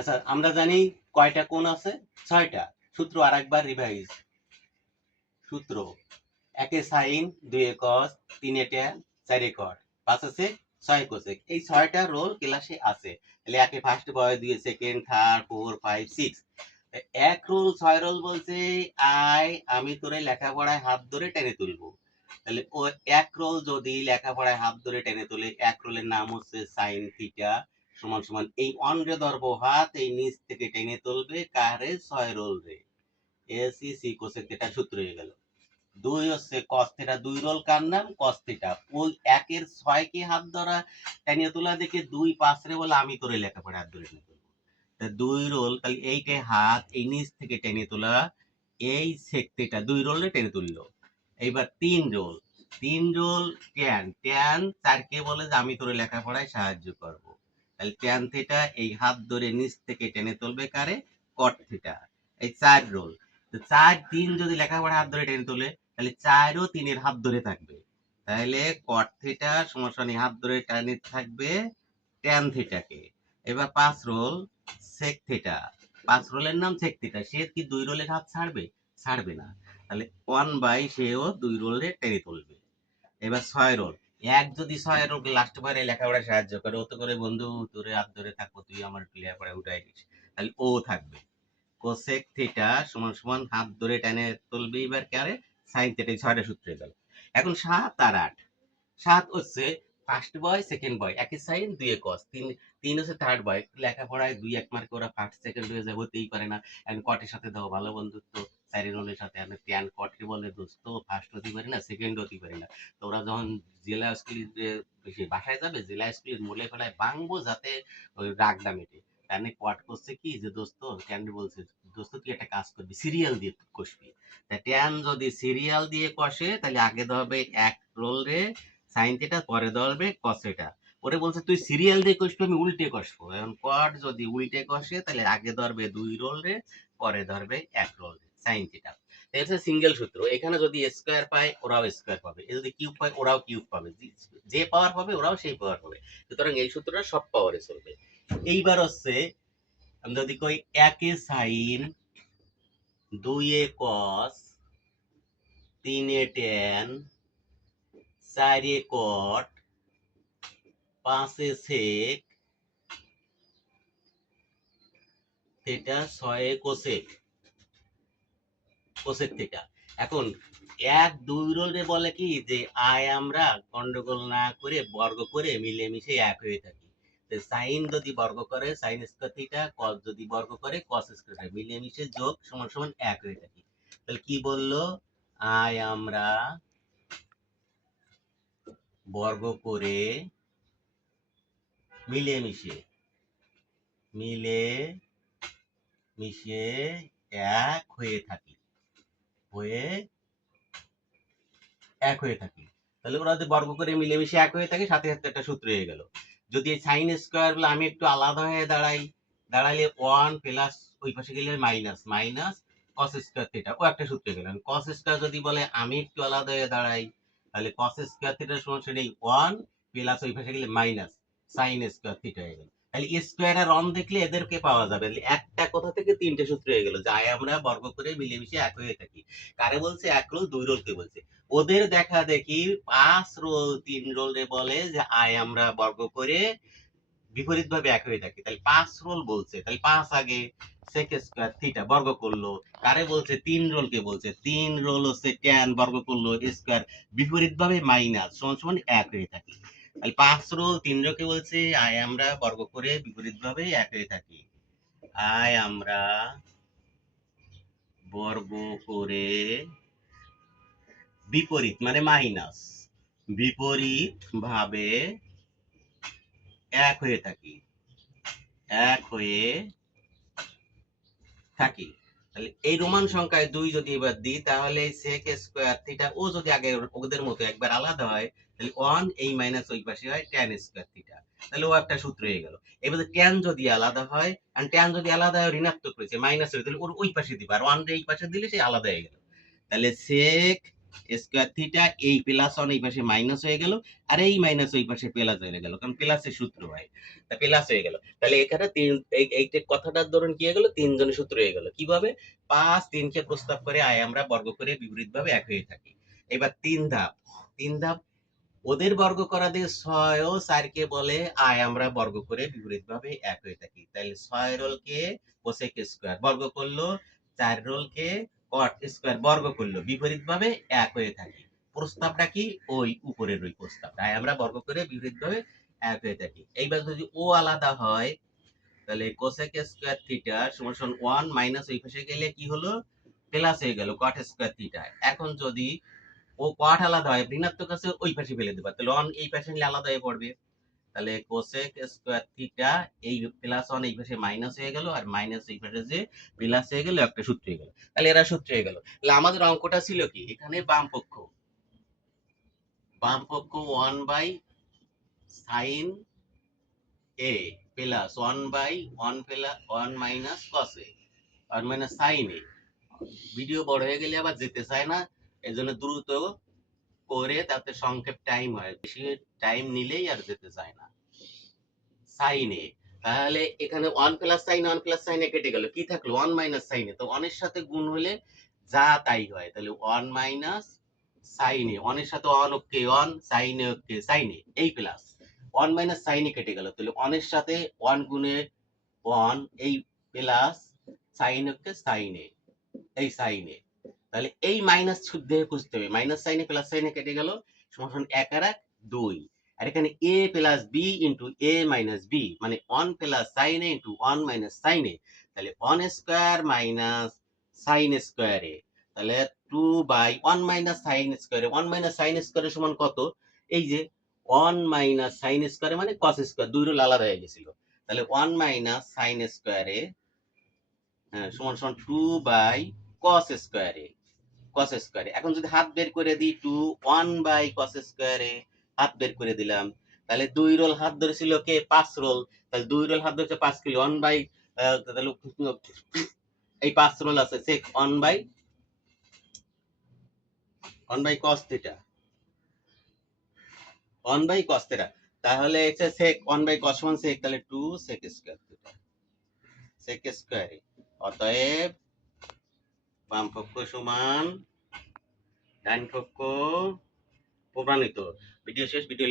আচ্ছা, আমরা জানি কয়টা কোণ আছে? ৬টা। সূত্র আরেকবার রিভাইজ। সূত্র: ১ এ সাইন, ২ এ কস, ৩ এ ট্যান, ৪ এ কট, ৫ আছে ৬ কোসেক। এই ৬টা রোল ক্লাসে আছে। তাহলে ১ এ ফার্স্ট বয়, ২ এ সেকেন্ড, থার্ড, 4, 5, 6। এক রোল ৬ রোল বলছে আয় আমি তোরে লেখাপড়ায় হাত ধরে টেনে তুলবো। তাহলে ও এক রোল যদি লেখাপড়ায় হাত ধরে টেনে তোলে, এক রোলের নাম হচ্ছে সাইন থিটা সমান সমান এই অন রে ধরবো হাত, এই নিচ থেকে টেনে তুলবে কারে? ৬ রোল রে। এসি সি কোসেক থিটা সূত্র হয়ে গেল। ২ হচ্ছে কস থিটা, ২ রোল কার নাম? Cos theta. ওই একের ৬ কে হাত ধরা টেনে তোলা দেখে ২ ৫ রে বলে আমি তোরে লেখাপড়ায় হাত ধরে টেনে তুলবো। ২ রোল, তাহলে এইটে হাত এই নিচ থেকে টেনে তোলা, এই সেক থিটা ২ রোলে টেনে তুললো। এইবার ৩ রোল, ৩ রোল ট্যান, ট্যান ৪ কে বলে যে আমি তোরে লেখাপড়ায় সাহায্য করব। তাহলে ট্যান থিটা এই হাত ধরে নিচ থেকে টেনে তুলবে কারে? কট থিটা। এই ৪ রোল। তো ৪ ৩ যদি লেখাপড়ায় হাত ধরে টেনে তোলে, তাহলে ৪ ও ৩ এর হাত ধরে থাকবে। তাহলে কট থিটা সমান সমান হাত ধরে টানে থাকবে ট্যান থিটাকে। এবার ৫ রোল সেক থিটা, ৫ রোলের নাম সেক থিটা। সে কি ২ রোলের হাত ছাড়বে? ছাড়বে না। তাহলে 1 বাই সেও ২ রোলে টেনে তুলবে। এবার ৬ রোল, এক যদি ৬ রোল লাস্ট বারে লেখাপড়ায় সাহায্য করে, ও তো করে বন্ধু তোরে হাত ধরে থাকবো, তুই আমার লেখাপড়ায় উঠাই দিস, তাহলে ও থাকবে। কোসেক থিটা সমান সমান হাত ধরে টেনে তুলবে এবার কারে? Sine theta. ৬টা সূত্রে গেল। এখন ৭ আর ৮। ৭ হচ্ছে ফার্স্ট বয়, সেকেন্ড বয়, একে সাইন, ২ এ কস, ৩ হচ্ছে থার্ড বয়। লেখাপড়ায় ২ ১ মার্কে ওরা ফার্স্ট সেকেন্ড হয়ে যায়, হতেই পারে না। এখন কটের সাথে দাও ভালো বন্ধুত্ব, ৪ রোলের সাথে। আমি ট্যান কটকে বলে দোস্ত ফার্স্ট হতে পারি না, সেকেন্ড হতে পারি না। তো ওরা যখন জেলা স্কুলে বাসায় যাবে, জেলা স্কুলের মোড়ে ফেলায় ভাঙবো যাতে ওই রাগটা মেটে। তার কট করছে কি যে দোস্ত, ট্যান বলছে দোস্ত তুই একটা কাজ করবি, সিরিয়াল দিয়ে কষবি। তা ট্যান যদি সিরিয়াল দিয়ে কষে তাহলে আগে ধরবে এক রোল রে সাইন থিটা, পরে ধরবে কস থিটা। ওরে বলছে তুই সিরিয়াল দিয়ে কষবি, আমি উল্টে কষবো। এখন কট যদি উল্টে কষে তাহলে আগে ধরবে ২ রোল রে, পরে ধরবে এক রোল রে সাইন থিটা। এটা হচ্ছে সিঙ্গেল সূত্র। এখানে যদি স্কোয়ার পায় ওরাও স্কোয়ার পাবে, এ যদি কিউব পায় ওরাও কিউব পাবে, যে পাওয়ার পাবে ওরাও সেই পাওয়ার পাবে। সুতরাং এই সূত্রটা সব পাওয়ারে চলবে। এইবার হচ্ছে আমি যদি কই ১ এ সাইন, ২ এ কস, ৩ এ ট্যান, ৪ এ কট, ৫ এ সেক থিটা, ৬ এ কোসেক, কোসেক থিটা। এখন ১ ২ রোলে বলে কি যে আয় আমরা গন্ডগোল না করে বর্গ করে মিলেমিশে এক হয়ে থাকি। সাইন যদি বর্গ করে সাইন স্কয়ার থিটা, কস যদি বর্গ করে কস স্কয়ার থিটা, মিলেমিশে যোগ সমান সমান এক হয়ে থাকি। তাহলে কি বললো? আয় আমরা বর্গ করে মিলেমিশে মিলে মিশে এক হয়ে থাকি, হয়ে এক হয়ে থাকি। তাহলে ওরা যদি বর্গ করে মিলেমিশে এক হয়ে থাকে, সাথে সাথে একটা সূত্র হয়ে গেল। যদি এই সাইন স্কোয়ার বলে আমি একটু আলাদা হয়ে দাঁড়াই, দাঁড়াইলে 1 প্লাস ওই পাশে গেলে minus, minus cos square theta, ও একটা সূত্র গেল। কস স্কোয়ার যদি বলে আমি একটু আলাদা হয়ে দাঁড়াই, তাহলে কস স্কোয়ার থিটা সমান সেটাই 1 প্লাস ওই পাশে গেলে মাইনাস সাইন স্কোয়ার থিটা হয়ে গেল। তাহলে স্কোয়ার আর অন দেখলে এদেরকে পাওয়া যাবে। একটা কথা থেকে ৩টে সূত্র হয়ে গেল, যাই আমরা বর্গ করে মিলেমিশে এক হয়ে থাকি। কারে বলছে? এক রোল ২ রোলকে বলছে। ওদের দেখা দেখি ৫ রোল ৩ রোলে বলে যে আয় আমরা বর্গ করে বিপরীত ভাবে এক হয়ে থাকি। তাহলে ৫ রোল বলছে, তাহলে ৫ আগে সেক স্কয়ার থিটা বর্গ করলো। কারে বলছে? ৩ রোলকে বলছে। ৩ রোল হচ্ছে ট্যান বর্গ করলো স্কয়ার বিপরীত ভাবে মাইনাস সমান সমান এক হয়ে থাকি। তাহলে ৫ রোল ৩ রোলকে বলছে আয় আমরা বর্গ করে বিপরীত ভাবে এক হয়ে থাকি। আয় আমরা বর্গ করে বিপরীত মানে মাইনাস, বিপরীত ভাবে এক হয়ে থাকি, এক হয়ে থাকি। তাহলে এই রোমান সংখ্যায় ২ যদি এবার দিই, তাহলে সেক স্কয়ার থিটা ও যদি আগে ওদের মতো একবার আলাদা হয়, তাহলে 1 এই মাইনাস ওই পাশে হয় ট্যান স্কয়ার থিটা। তাহলে ও একটা সূত্র হয়ে গেল। এবারে ট্যান যদি আলাদা হয়, আর ট্যান যদি আলাদা হয় ঋণাত্মক রয়েছে মাইনাস হয়ে, তাহলে ওর ওই পাশে দিবা, আর 1 এই পাশে দিলে সে আলাদা হয়ে গেল। তাহলে সেক স্কোয়ার থিটা, এই প্লাস ওয়ান এই পাশে মাইনাস হয়ে গেল, আর এই মাইনাস ওই পাশে প্লাস হয়ে গেল, কারণ প্লাসের সূত্র হয়, তা প্লাস হয়ে গেল। তাহলে এখানে তিন, এই যে কথাটার ধরুন কি হয়ে গেল, তিনজনের সূত্র হয়ে গেল। কিভাবে? 5 3 কে প্রস্তাব করে আয় আমরা বর্গ করে বিপরীত ভাবে এক হয়ে থাকি। এবার তিন ধাপ ওদের বর্গ করা দিয়ে 6 ও 4 কে বলে আয় আমরা বর্গ করে বিপরীত ভাবে এক হয়ে থাকি। তাহলে 6 রোলকে কোসেক স্কয়ার বর্গ করলো, 4 রোলকে কট স্কয়ার বর্গ করলো, বিপরীত ভাবে এক হয়ে থাকি। প্রস্তাবটা কি? ওই উপরের ওই প্রস্তাবটা, আয় আমরা বর্গ করে বিপরীত ভাবে এক হয়ে থাকি। এইবার যদি ও আলাদা হয়, তাহলে কোসেক স্কয়ার থিটা সমান সমান 1 মাইনাস ওই পাশে গেলে কি হলো, প্লাস হয়ে গেল কট স্কয়ার থিটা। এখন যদি ও কোয়াট আলাদা হয়, ঋণাত্মক আছে ওই পাশে ফেলে দেবা, তাহলে অন এই পাশে নিলে আলাদা হয়ে পড়বে। তাহলে কোসেক স্কয়ার থিটা, এই প্লাস অন এই পাশে মাইনাস হয়ে গেল, আর মাইনাস এই পাশে যে প্লাস হয়ে গেল, একটা সূত্র হয়ে গেল। তাহলে এরা সূত্র হয়ে গেল। তাহলে আমাদের অঙ্কটা ছিল কি, এখানে বাম পক্ষ 1 by sine A plus 1 by 1 plus 1 minus cos A, 1 minus sine A. Video বড় হয়ে গেলে আবার যেতে চায় না, এজন্য দ্রুত করে তাতে সংক্ষেপ টাইম হয়, বেশি টাইম নিলেই আর যেতে চায় না। সাইনে, তাহলে এখানে 1 প্লাস সাইন 1 প্লাস সাইনে কেটে গেল, কি থাকলো 1 মাইনাস সাইনে, তো 1 এর সাথে গুণ হলে যা তাই হয়, তাহলে 1 মাইনাস সাইনে, 1 এর সাথে 1 ওকে 1, সাইনে ওকে সাইনে, এই প্লাস 1 মাইনাস সাইনে কেটে গেল, তাহলে 1 এর সাথে 1 গুণে 1, এই প্লাস সাইন ওকে সাইনে, এই সাইনে। তাহলে এই মাইনাস শুদ্ধ খুঁজতে হবে, মাইনাস সাইনে প্লাস সাইনে কেটে গেল, সমান 1 আর 1 2। আর এখানে a plus b into a minus b, মানে 1 plus sine A into 1 minus sine A, তাহলে 1 square minus sine square A, তাহলে 2 by 1 minus sine square A, 1 minus sine square এর সমান কত, এই যে 1 মাইনাস সাইন স্কয়ার মানে কস স্কয়ার, দুই রুল আলাদা হয়ে গেছিল, তাহলে 1 মাইনাস সাইন স্কয়ার এ সমান সমান 2 বাই কস স্কয়ার এ, কস স্কয়ারে। এখন যদি হাত বের করে দিই, 2 1 বাই কস স্কয়ারে, হাত বের করে দিলাম, তাহলে 2 রোল হাত ধরেছিল কে, 5 রোল, তাহলে 2 রোল হাত ধরেছে 5 কিলো, 1 বাই তাহলে এই 5 রোল আছে sec 1 by cos theta, 1 by cos theta, তাহলে এটা sec 1 বাই cos সমান sec, তাহলে 2 sec স্কয়ার থিটা, sec স্কয়ারে। অতএব বাম পক্ষ সমান ডান পক্ষ প্রমাণিত। ভিডিও শেষ, ভিডিও